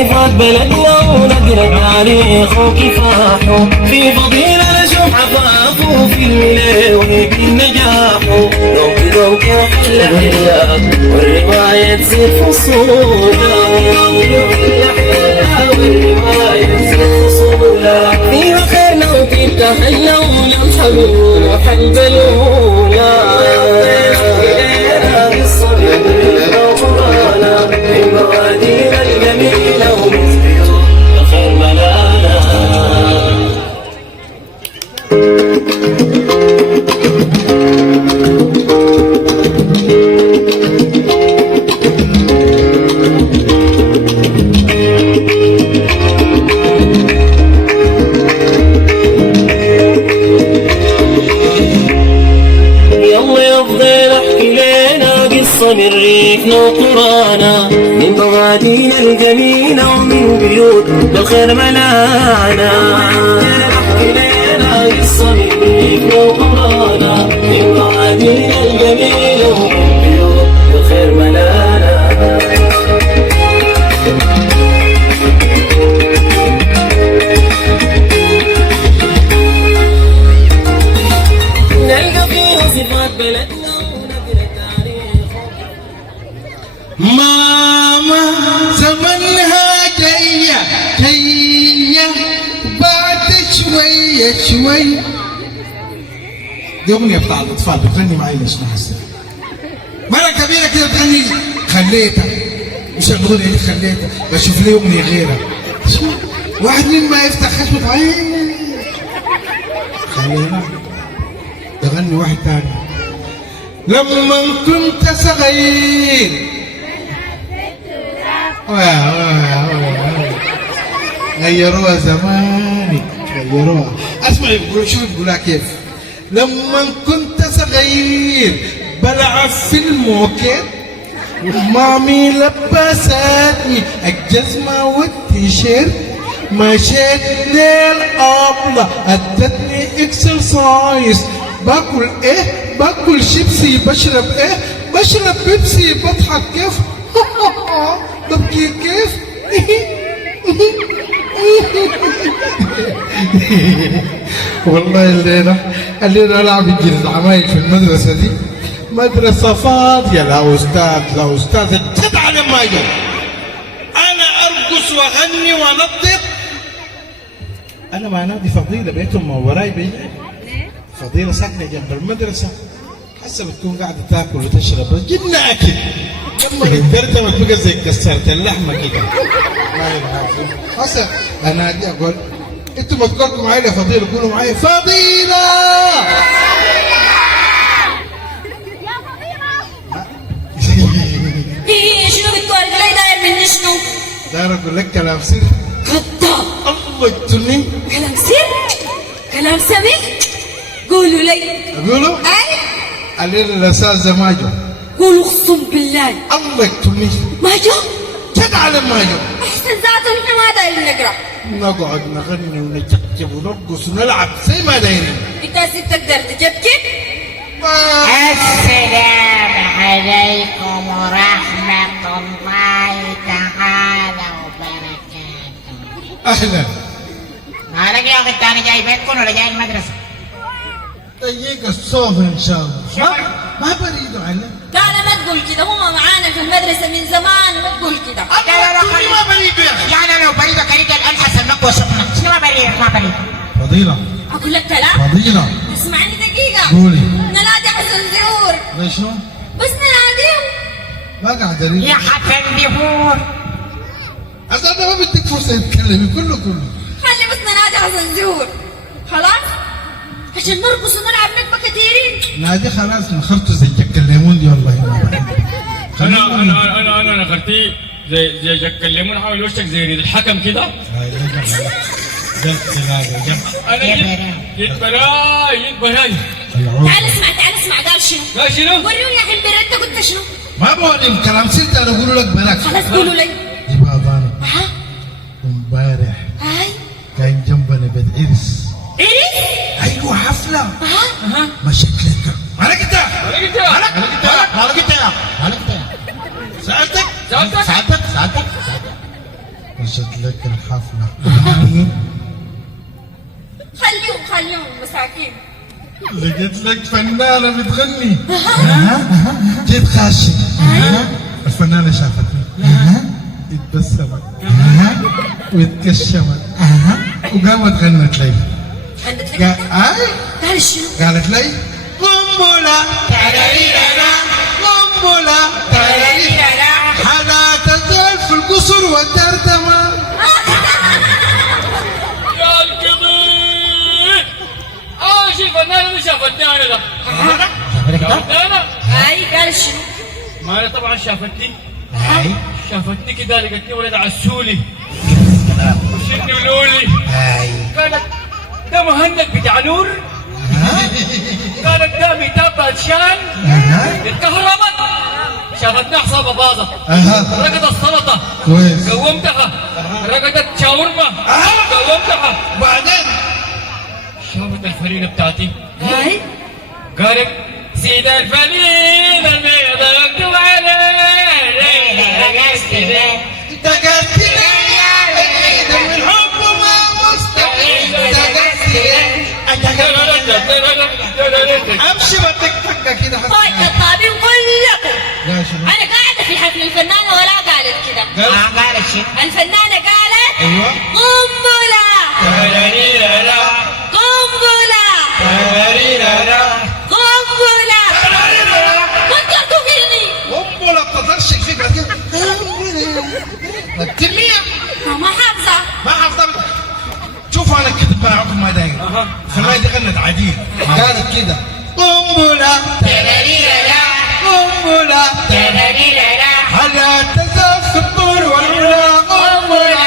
وصفات بلدنا ونقرا تاريخ وكفاحه، في فضيلة نشوف عفافه، في الملي ونبي النجاح. ذوق يا أحلى حياة والرواية تزيد فصولا، والرواية تزيد فصولا. فيها خير لو تتهنى ولمحة من روح البلولة. من ريفنا وقرانا، من بوادينا الجميلة ومن بيوت بالخير ملانا. نحكي لنا قصة من ريفنا وقرانا، من بوادينا الجميلة ومن بيوت بالخير ملانا. نلقى فيها صفات بلدنا ماما زمنها جاية بعد شوي. دي أغنية بتاع الأطفال بتغني معي ليش نحسها مرة كبيرة كده بتغني خليتها يشغلوا لي خليتها بشوف لي أغنية غيرها. واحد من ما يفتح خشمة عين خلينا تغني واحد تاني. لما كنت صغير غيروها زماني غيروها. اسمع شوف بيقولها كيف. لما كنت صغير بلعب في الموكيت ومامي لبستني الجزمة والتيشيرت، مشيت للأبلة ادتني اكسرسايز. باكل ايه؟ باكل شيبسي. بشرب ايه؟ بشرب بيبسي. بضحك كيف؟ ببكي كيف؟ والله الليلة ألعب الجلد عمايل في المدرسة دي، مدرسة فاضية. لا أستاذ جدع لما أجي أنا أرقص وأغني وأنطق. أنا مع نادي فضيلة بيتهم وراي بعيد. فضيلة ساكنة جنب المدرسة، حسب تكون قاعدة تاكل وتشرب بس جبنا أكل. لما قدرت بقى زي كسرت اللحمة كده. الله يرحمه. حسب أنا دي أقول أنتوا ما تقولوا معايا يا فضيلة، قولوا معايا فضيلة. ايه شنو بتقول لي؟ داير مني شنو؟ داير أقول لك كلام سر. كذاب. الله يقتلني. كلام سر؟ كلام سمين؟ قولوا لي. أقولوا؟ أي؟ الليلة الأستاذة ما جو. قولوا اقسم بالله. الله يقتلني. ما جو؟ جدع لما جو. أحسن ذاته نحن ما دايرين نقرأ. نقعد نغني ونجبجب ونرقص ونلعب زي ما دايرين. أنت تقدر تجبجب؟ السلام عليكم ورحمة الله تعالى وبركاته. أهلا. مالك يا أخي الثاني جاي بيتكم ولا جاي المدرسة؟ طيق الصوف إن شاء الله. ما بريدوا عليه. لا ما تقول كده، هم معانا في المدرسة من زمان. ما تقول كده. لا ما بريدوا يا أخي. لا لو بريدة كريدة الآن حسن مكوى شكنا. شنو ما بريدة؟ فضيلة. أقول لك كلام؟ فضيلة. اسمعني دقيقة. قولي. ننادي حسن زهور. ليش شو؟ بس نناديهم. ما قاعد أريد. يا حسن زهور. أصلا ما بدك فرصة يتكلمي كله. خلي بس ننادي حسن زهور. خلاص؟ عشان نرقص ونلعب نكبة كثيرين. نادي خلاص نخرته زي جك الليمون دي والله ما انا نخرتي زي جك الليمون. حاول وشك زي ريد الحكم كده. انا جيت براي. تعال اسمع قال شنو؟ قال شنو؟ وريني يا اخي البريد انت قلت شنو؟ ما بوريهم كلام سلت انا اقول لك بلاك. خلاص قولوا لي. جيبها ضاني. ها؟ امبارح هاي كان جنبنا بيت عرس. عرس؟ ايوه حفله. ها؟ مشيت لك. مالك انت؟ سألتك. وجد لك الحفلة. خليهم مساكين. لقيت لك فنانة بتغني. جيت خاشي. الفنانة شافتني. اتبسمت. واتكشمت. وقامت غنت لي. عندك لك قال شنو؟ قالت لي قنبلة تراريرانا قنبلة تراريرانا حلا تزال في القصر والدردمة. يا الكبير ايش الفنانة اللي شافتني انا ده؟ شافتني انا؟ اي قال شنو؟ ما انا طبعا شافتني شافتني كده لقيتني ولد عسولي وشني ولولي قالت ده مهند بتاع نور قالت ده ميتاب باتشان اتكهربت شافتني حصابة باظت رقدت السلطة كويس. قومتها رقدت شاورما قومتها بعدين شافت الفرينة بتاعتي هاي قالت سيد الفرينة البيضة مكتوب عليه دقست لي من الحب ما مستحيل دقست لي امشي بدك فكه كده. طيب الطابين كلكم لا شنو؟ انا قاعده في حفل الفنانه ولا قالت كده. قالت شيء. الفنانه قالت ايوه قنبله قنبله قنبله كنت تقولني قنبله بتطرشق فيك بعدين التنميه ما حافظه. ما حافظه. شوفوا انا كتب معكم ما داير. فما دي غنت عديل قالت كده قنبله قنبله هلا تزف الطور والعلا قنبله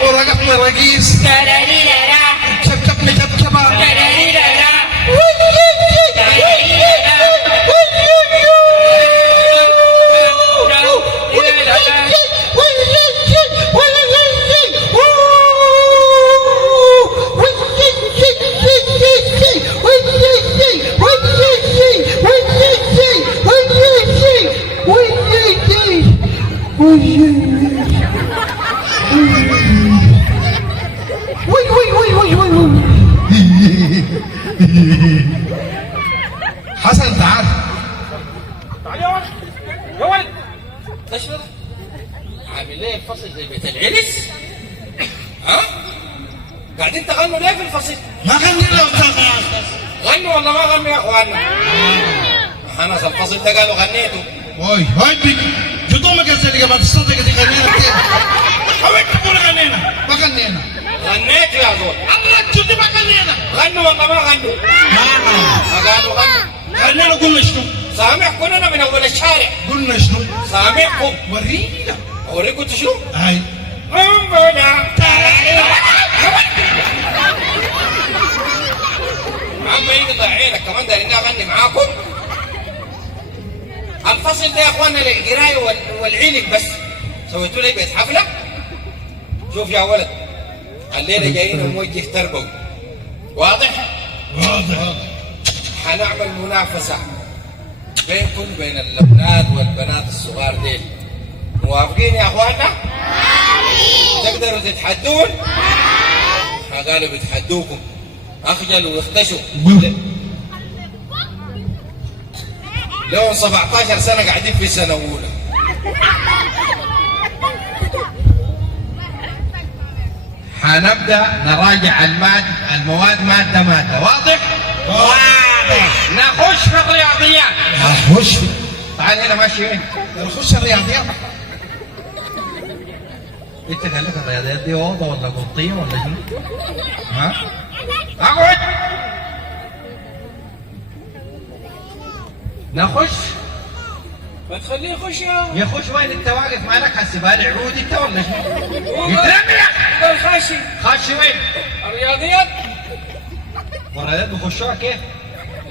ورقصنا رقيص كبكبنا كبكبه حسن تعال. تعال يا ولد يا ولد تشرب عامل ليه الفصل زي بيت العرس؟ ها؟ قاعدين تغنوا ليه في الفصل؟ ما غنينا يا استاذ يا استاذ. غنوا ولا ما غنوا يا اخوانا؟ خلاص الفصل ده قالوا غنيتوا. هاي بك جدومك يا سيدي ما تصدق دي غنينا كده. حاولت تقول غنينا ما غنينا. غنيت يا زول. الله جدي ما غنينا. غنوا ولا ما غنوا؟ ما قالوا غنوا. غنينا قلنا شنو؟ سامعكم انا من اول الشارع. قلنا شنو؟ سامعكم. ورينا. اوريكم انتوا شنو؟ هاي عم يقطع عينك كمان داريني اغني معاكم. الفصل ده يا اخوانا للقرايه والعلم بس. سويتوا لي بيت حفله. شوف يا ولد الليله جايين نوجه تربوي واضح؟ واضح. حنعمل منافسه بينكم بين الاولاد والبنات الصغار ديل. موافقين يا اخوانا؟ تقدروا تتحدون؟ قالوا بيتحدوكم. اخجلوا واختشوا. لهم 17 سنه قاعدين في سنه اولى. حنبدا نراجع المواد ماده ماده. واضح؟ واضح. نخش في الرياضيات. نخش في تعال هنا ماشي وين؟ نخش الرياضيات. انت قال لك الرياضيات دي اوضه ولا قنطيه ولا شنو؟ ها؟ اقعد. نخش. ما تخليه يخش يخش وين انت واقف مالك حسبها لي عود انت ولا شنو؟ يترمي يا اخي. الخاشي خاشي وين؟ الرياضيات. والرياضيات بيخشوها كيف؟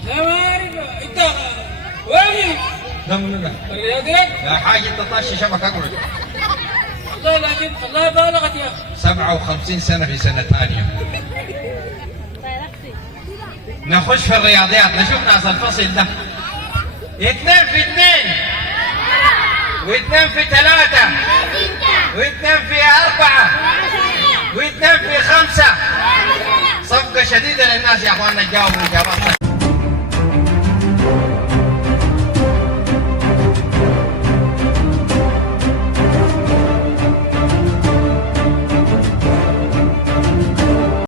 لا ما اعرف انت وين ده منو ده؟ الرياضيات؟ يا حاج انت طاش شبك اقعد. والله لكن والله بالغت يا اخي. 57 سنه في سنه ثانيه. نخش في الرياضيات نشوف ناس الفصل ده 2 في 2 واثنين في 3 واثنين في 4 واثنين في 5. صفقة شديدة للناس يا اخواننا، تجاوبوا اجابات